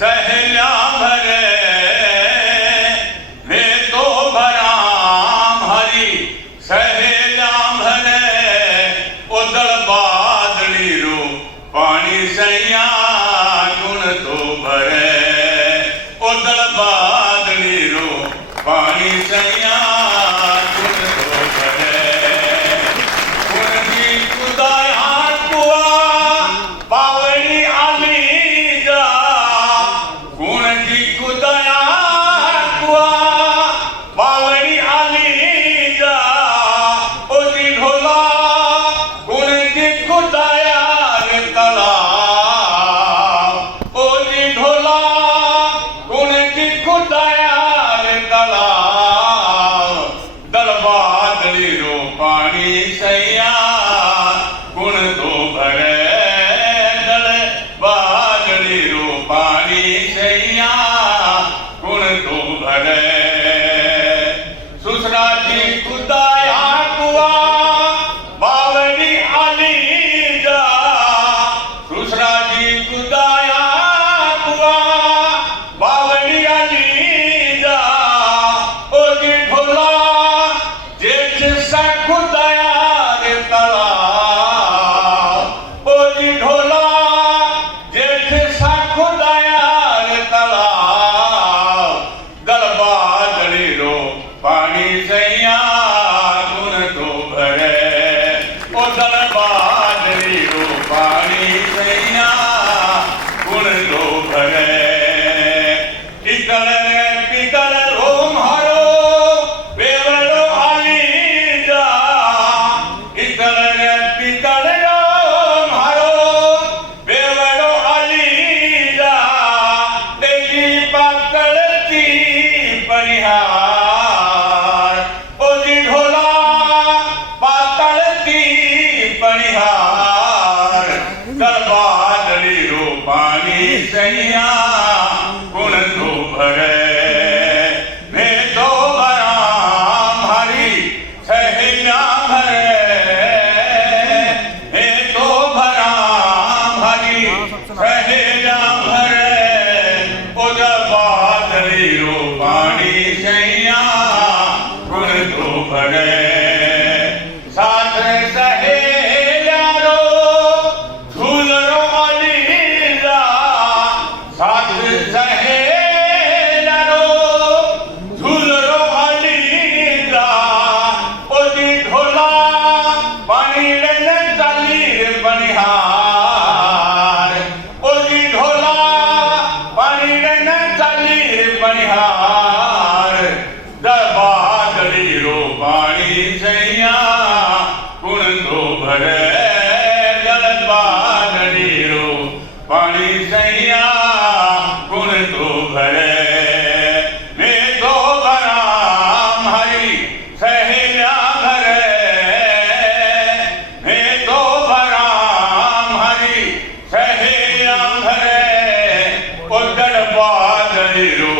सहेल्या भरे वे तो भराम हरी सहेल्या भरे उदल बादली रो पानी सैया गुण तो भरे उदल बादली रो पानी सैया गुण तो भरे गुण की खुदाया कुआ पावड़ी आली जा गुण की खुदाया कुआ पावड़ी आली जा ओजी ढोला गुण की खुदाया रे तला ओजी ढोला गुण की खुदाया रे तला दलबादली रो पानी सैया गुण तो भरे दल बादली रो पानी सैया गुण तो भरे सुसरा जी खुदाया कुआ बावड़ी आली जा सुसरा जी खुदाया कुआ बावड़ी आली जा ओजी ढोला जेठ सा खुदाया रे तला ओजी ढोला जेठ सा खुदाया रे तला दलबादली रो पानी सैया गुण तो भरे ओ दलबादली रो पानी सैया गुण तो भरे पितल रोम हरो बेवड़ो आली जा पितल रोम हरो बेवड़ो आली जा तेजी पकड़ती परिहार ओजी ढोला पातळती परिहार दलबादली रो पानी सैया गुण तो भरे मैं तो बराम हरी सहेल्या भरे मैं तो बराम हरी सहेल्या भरे उदल बादली रो पानी सैया गुण तो भरे साथ सहेल्या रो झूल रो आली जा साथ सहेल्या रो झूल रो आली जा ओजी ढोला पानी लेने चाली रे बनिहार ओजी ढोला पानी लेने चाली रे बनिहार दलबादली रो पानी सैया गुण तो भरे दलबादली रो पानी सैया गुण तो भरे मैं तो बराम हरी सहेल्या भरे मैं तो बराम हरी सहेल्या भरे ओ दलबादली रो